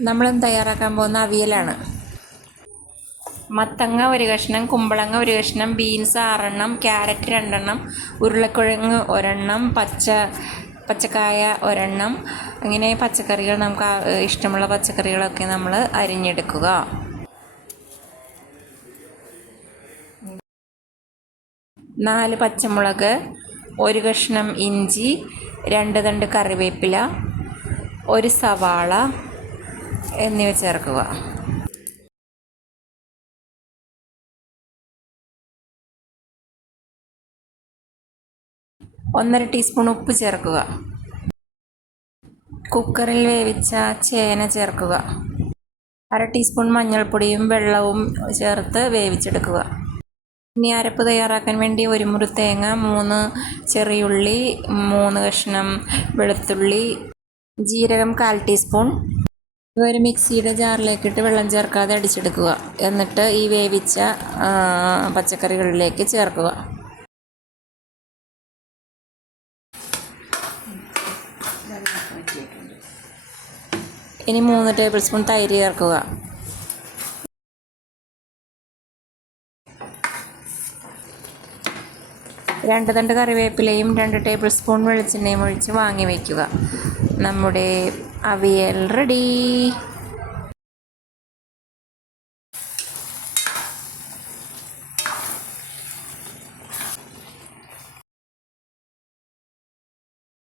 നമ്മളിന്ന് തയ്യാറാക്കാൻ പോകുന്ന അവിയലാണ്. മത്തങ്ങ ഒരു കഷ്ണം കുമ്പളങ്ങ ഒരു കഷ്ണം ബീൻസ് ആറെണ്ണം ക്യാരറ്റ് രണ്ടെണ്ണം ഉരുളക്കിഴങ്ങ് ഒരെണ്ണം പച്ച പച്ചക്കായ ഒരെണ്ണം. അങ്ങനെ പച്ചക്കറികൾ നമുക്ക് ഇഷ്ടമുള്ള പച്ചക്കറികളൊക്കെ നമ്മൾ അരിഞ്ഞെടുക്കുക. നാല് പച്ചമുളക് ഒരു കഷ്ണം ഇഞ്ചി രണ്ട് തണ്ട് കറിവേപ്പില ഒരു സവാള എന്നിവ ചേർക്കുക. ഒന്നര ടീസ്പൂൺ ഉപ്പ് ചേർക്കുക. കുക്കറിൽ വേവിച്ച ചേന ചേർക്കുക. അര ടീസ്പൂൺ മഞ്ഞൾപ്പൊടിയും വെള്ളവും ചേർത്ത് വേവിച്ചെടുക്കുക. ഇനി അരപ്പ് തയ്യാറാക്കാൻ വേണ്ടി ഒരു മുറി തേങ്ങ മൂന്ന് ചെറിയുള്ളി മൂന്ന് കഷ്ണം വെളുത്തുള്ളി ജീരകം കാൽ ടീസ്പൂൺ ഒരു മിക്സിയുടെ ജാറിലേക്കിട്ട് വെള്ളം ചേർക്കാതെ അടിച്ചെടുക്കുക. എന്നിട്ട് ഈ വേവിച്ച പച്ചക്കറികളിലേക്ക് ചേർക്കുക. ഇനി മൂന്ന് ടേബിൾ സ്പൂൺ തൈര് ചേർക്കുക. രണ്ട് തണ്ട് കറിവേപ്പിലയും രണ്ട് ടേബിൾ സ്പൂൺ വെളിച്ചെണ്ണയും ഒഴിച്ച് വാങ്ങി വയ്ക്കുക. നമ്മുടെ അവിയൽ റെഡി.